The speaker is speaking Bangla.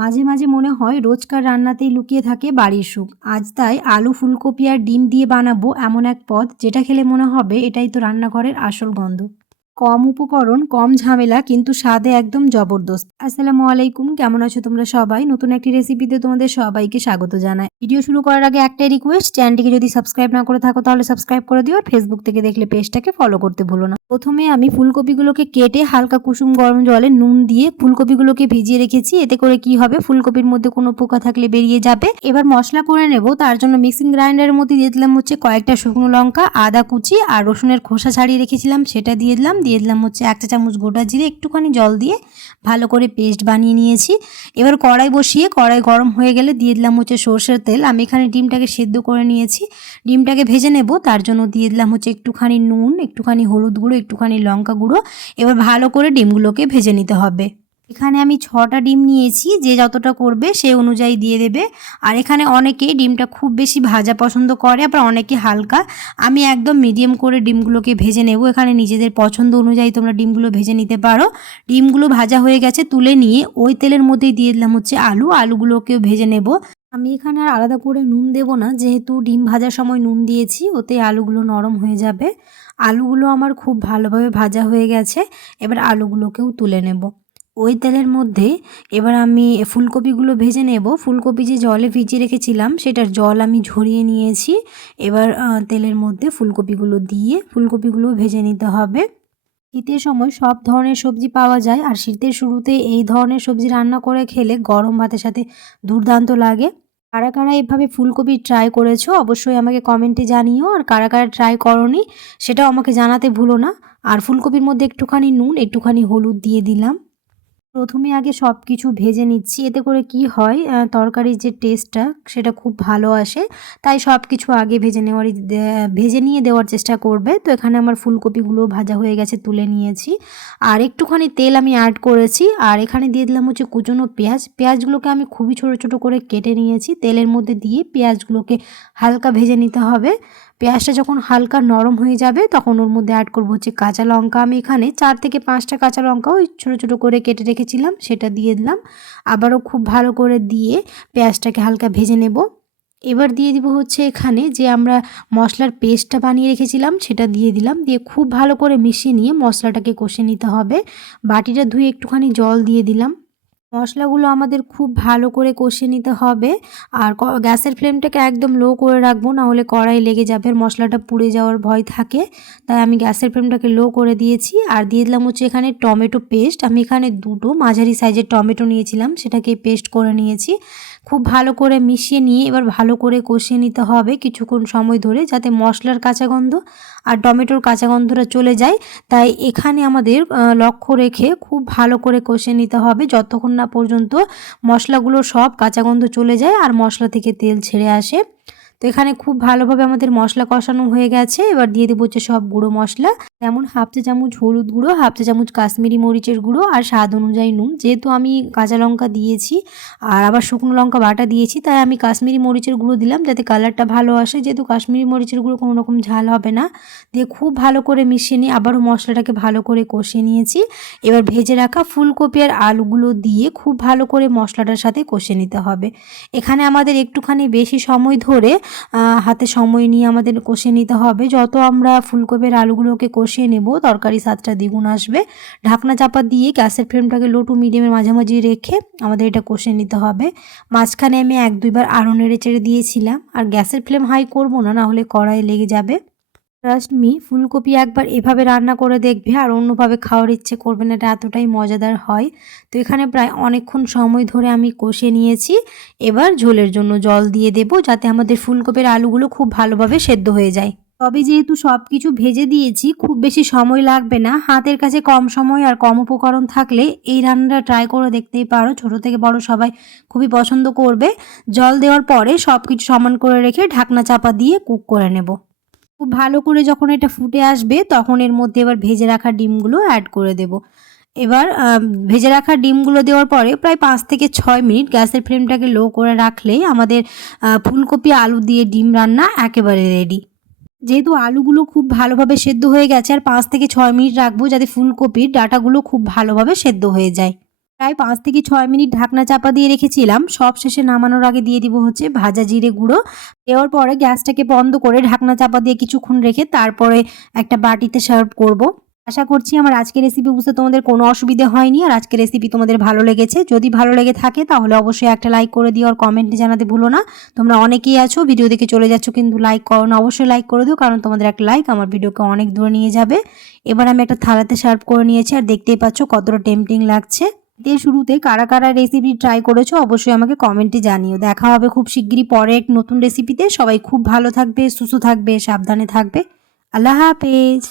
মাঝে মাঝে মনে হয় রোজকার রান্নাতেই লুকিয়ে থাকে বাড়ির সুখ। আজ তাই আলু, ফুলকপি আর ডিম দিয়ে বানাবো এমন এক পদ, যেটা খেলে মনে হবে এটাই তো রান্নাঘরের আসল গন্ধ। কম উপকরণ, কম ঝামেলা, কিন্তু স্বাদে একদম জবরদস্ত। আসসালামু আলাইকুম, কেমন আছো তোমরা সবাই? নতুন একটি রেসিপিতে তোমাদের সবাইকে স্বাগত জানাই। ভিডিও শুরু করার আগে একটাই রিকোয়েস্ট চ্যানেলটিকে যদি সাবস্ক্রাইব না করে থাকো, তাহলে সাবস্ক্রাইব করে দিও আর ফেসবুক থেকে দেখলে পেজটাকে ফলো করতে ভুলো না। প্রথমে আমি ফুলকপিগুলোকে কেটে হালকা কুসুম গরম জলে নুন দিয়ে ফুলকপিগুলোকে ভিজিয়ে রেখেছি। এতে করে কি হবে? ফুলকপির মধ্যে কোনো পোকা থাকলে বেরিয়ে যাবে। এবার মশলা করে নেব। তার জন্য মিক্সিং গ্রাইন্ডারের মধ্যে দিয়ে দিলাম হচ্ছে কয়েকটা শুকনো লঙ্কা, আদা কুচি আর রসুনের খোসা ছাড়িয়ে রেখেছিলাম। সেটা দিয়ে দিলাম। দিয়ে দিলাম হচ্ছে এক চা চামচ গোটা জিরে, একটুখানি জল দিয়ে ভালো করে পেস্ট বানিয়ে নিয়েছি। এবার কড়াই বসিয়ে, কড়াই গরম হয়ে গেলে দিয়ে দিলাম হচ্ছে সর্ষের তেল। আমি এখানে ডিমটাকে সেদ্ধ করে নিয়েছি। ডিমটাকে ভেজে নেব। তার জন্য দিয়ে দিলাম হচ্ছে একটুখানি নুন, একটুখানি হলুদ গুঁড়ো একটুখানি লঙ্কা গুঁড়ো, এবার ভালো করে ডিমগুলোকে ভেজে নিতে হবে। এখানে আমি ছটা ডিম নিয়েছি, যে যতটা করবে সে অনুযায়ী দিয়ে দেবে। আর এখানে অনেকে ডিমটা খুব বেশি ভাজা পছন্দ করে, আবার অনেকে হালকা। আমি একদম মিডিয়াম করে ডিমগুলোকে ভেজে নেব। এখানে নিজেদের পছন্দ অনুযায়ী তোমরা ডিমগুলো ভেজে নিতে পারো। ডিমগুলো ভাজা হয়ে গেছে, তুলে নিয়ে ওই তেলের মধ্যেই দিয়ে দিলাম হচ্ছে আলু। আলুগুলোকেও ভেজে নেব। আমি এখানে আর আলাদা করে নুন দেব না, যেহেতু ডিম ভাজার সময় নুন দিয়েছি, ওতে আলুগুলো নরম হয়ে যাবে। আলুগুলো আমার খুব ভালোভাবে ভাজা হয়ে গেছে, এবার আলুগুলোকেও তুলে নেব। ওই তেলের মধ্যে এবার আমি ফুলকপিগুলো ভেজে নেব। ফুলকপি যে জলে ভিজিয়ে রেখেছিলাম, সেটার জল আমি ঝরিয়ে নিয়েছি। এবার তেলের মধ্যে ফুলকপিগুলো দিয়ে ফুলকপিগুলো ভেজে নিতে হবে। শীতের সময় সব ধরনের সবজি পাওয়া যায়, আর শীতের শুরুতে এই ধরনের সবজি রান্না করে খেলে গরম ভাতের সাথে দুর্দান্ত লাগে। কারা কারা এভাবে ফুলকপি ট্রাই করেছ? অবশ্যই আমাকে কমেন্টে জানিও। আর কারা কারা ট্রাই করনি, সেটাও আমাকে জানাতে ভুলো না। আর ফুলকপির মধ্যে একটুখানি নুন, একটুখানি হলুদ দিয়ে দিলাম। প্রথমে আগে সব কিছু ভেজে নিচ্ছি, এতে করে কি হয় তরকারির যে টেস্টটা সেটা খুব ভালো আসে। তাই সব কিছু আগে ভেজে নেওয়ারই ভেজে নিয়ে দেওয়ার চেষ্টা করবে। তো এখানে আমার ফুলকপিগুলো ভাজা হয়ে গেছে, তুলে নিয়েছি। আর একটুখানি তেল আমি অ্যাড করেছি। আর এখানে দিয়ে দিলাম হচ্ছে কুচনো পেঁয়াজ। পেঁয়াজগুলোকে আমি খুবই ছোটো ছোটো করে কেটে নিয়েছি। তেলের মধ্যে দিয়ে পেঁয়াজগুলোকে হালকা ভেজে নিতে হবে। পেঁয়াজটা যখন হালকা নরম হয়ে যাবে, তখন ওর মধ্যে অ্যাড করব হচ্ছে কাঁচা লঙ্কা। আমি এখানে চার থেকে পাঁচটা কাঁচা লঙ্কা ওই ছোটো ছোটো করে কেটে রেখেছিলাম, সেটা দিয়ে দিলাম। আবারও খুব ভালো করে দিয়ে পেঁয়াজটাকে হালকা ভেজে নেব। এবার দিয়ে দিব হচ্ছে এখানে যে আমরা মশলার পেস্টটা বানিয়ে রেখেছিলাম, সেটা দিয়ে দিলাম। দিয়ে খুব ভালো করে মিশিয়ে নিয়ে মশলাটাকে কষে নিতে হবে। বাটিটা ধুয়ে একটুখানি জল দিয়ে দিলাম। মশলাগুলো আমাদের খুব ভালো করে কষে নিতে হবে। আর গ্যাসের ফ্লেমটাকে একদম লো করে রাখব না হলে কড়াই লেগে যাবে আর মশলাটা পুড়ে যাওয়ার ভয় থাকে। তাই আমি গ্যাসের ফ্লেমটাকে লো করে দিয়েছি। আর দিয়ে দিলাম হচ্ছে এখানে টমেটো পেস্ট আমি এখানে দুটো মাঝারি সাইজের টমেটো নিয়েছিলাম, সেটাকে পেস্ট করে নিয়েছি। খুব ভালো করে মিশিয়ে নিয়ে এবার ভালো করে কষিয়ে নিতে হবে কিছুক্ষণ সময় ধরে, যাতে মশলার কাঁচা গন্ধ আর টমেটোর কাঁচা গন্ধটা চলে যায়। তাই এখানে আমাদের লক্ষ্য রেখে খুব ভালো করে কষিয়ে নিতে হবে। যতক্ষণ না পর্যন্ত মশলাগুলো সব কাঁচা গন্ধ চলে যায় আর মশলা থেকে তেল ছেড়ে আসে। তো এখানে খুব ভালোভাবে আমাদের মশলা কষানো হয়ে গেছে। এবার দিয়ে দেবো হচ্ছে সব গুঁড়ো মশলা। যেমন হাফ চা চামচ হলুদ গুঁড়ো, হাফ চা চামচ কাশ্মীরি মরিচের গুঁড়ো আর স্বাদ অনুযায়ী নুন। যেহেতু আমি কাঁচা লঙ্কা দিয়েছি আর আবার শুকনো লঙ্কা বাটা দিয়েছি, তাই আমি কাশ্মীরি মরিচের গুঁড়ো দিলাম যাতে কালারটা ভালো আসে। যেহেতু কাশ্মীরি মরিচের গুঁড়ো কোনো রকম ঝাল হবে না, দিয়ে খুব ভালো করে মিশিয়ে নিয়ে আবারও মশলাটাকে ভালো করে কষিয়ে নিয়েছি। এবার ভেজে রাখা ফুলকপি আর আলুগুলো দিয়ে খুব ভালো করে মশলাটার সাথে কষে নিতে হবে। এখানে আমাদের একটুখানি বেশি সময় ধরে হাতে সময় নিয়ে আমাদের কষে নিতে হবে। যত আমরা ফুলকপির আলুগুলোকে কষিয়ে নেব, তরকারি স্বাদটা দ্বিগুণ আসবে। ঢাকনা চাপা দিয়ে গ্যাসের ফ্লেমটাকে লো টু মিডিয়ামের মাঝামাঝি রেখে আমাদের এটা কষে নিতে হবে। মাঝখানে আমি এক দুইবার আরও নেড়ে চেড়ে দিয়েছিলাম। আর গ্যাসের ফ্লেম হাই করব না না হলে কড়াই লেগে যাবে। ট্রাস্ট মি ফুলকপি একবার এভাবে রান্না করে দেখবে, আর অন্যভাবে খাওয়ার ইচ্ছে করবে না, এটা এতটাই মজাদার হয়। তো এখানে প্রায় অনেকক্ষণ সময় ধরে আমি কষে নিয়েছি। এবার ঝোলের জন্য জল দিয়ে দেব, যাতে আমাদের ফুলকপির আলুগুলো খুব ভালোভাবে সেদ্ধ হয়ে যায়। তবে যেহেতু সব কিছু ভেজে দিয়েছি, খুব বেশি সময় লাগবে না। হাতের কাছে কম সময় আর কম উপকরণ থাকলে এই রান্নাটা ট্রাই করে দেখতেই পারো। ছোট থেকে বড় সবাই খুবই পছন্দ করবে। জল দেওয়ার পরে সব কিছু সমান করে রেখে ঢাকনা চাপা দিয়ে কুক করে নেব। খুব ভালো করে যখন এটা ফুটে আসবে, তখন এর মধ্যে এবার ভেজে রাখা ডিমগুলো অ্যাড করে দেব। এবার ভেজে রাখা ডিমগুলো দেওয়ার পরে প্রায় পাঁচ থেকে ছয় মিনিট গ্যাসের ফ্লেমটাকে লো করে রাখলেই আমাদের ফুলকপি আলু দিয়ে ডিম রান্না একেবারে রেডি যেহেতু আলুগুলো খুব ভালোভাবে সেদ্ধ হয়ে গেছে, আর পাঁচ থেকে ছয় মিনিট রাখব যাতে ফুলকপির ডাটাগুলো খুব ভালোভাবে সেদ্ধ হয়ে যায়। প্রায় পাঁচ থেকে ছয় মিনিট ঢাকনা চাপা দিয়ে রেখেছিলাম। সব শেষে নামানোর আগে দিয়ে দিব হচ্ছে ভাজা জিরে গুঁড়ো। দেওয়ার পরে গ্যাসটাকে বন্ধ করে ঢাকনা চাপা দিয়ে কিছুক্ষণ রেখে তারপরে একটা বাটিতে সার্ভ করব। আশা করছি আমার আজকের রেসিপি বুঝতে তোমাদের কোনো অসুবিধে হয়নি, আর আজকের রেসিপি তোমাদের ভালো লেগেছে। যদি ভালো লেগে থাকে তাহলে অবশ্যই একটা লাইক করে দিও আর কমেন্টে জানাতে ভুলো না। তোমরা অনেকেই আছো ভিডিও দেখে চলে যাচ্ছ, কিন্তু লাইক করো না, অবশ্যই লাইক করে দিও, কারণ তোমাদের একটা লাইক আমার ভিডিওকে অনেক দূরে নিয়ে যাবে। এবার আমি একটা থালাতে সার্ভ করে নিয়েছি, আর দেখতেই পাচ্ছ কতটা টেম্পটিং লাগছে। দিয়ে শুরুতে কারা কারা রেসিপি ট্রাই করেছ অবশ্যই আমাকে কমেন্টে জানিও। দেখা হবে খুব শিগগিরই পরে এক নতুন রেসিপিতে সবাই খুব ভালো থাকবে, সুস্থ থাকবে, সাবধানে থাকবে। আল্লাহ হাফেজ।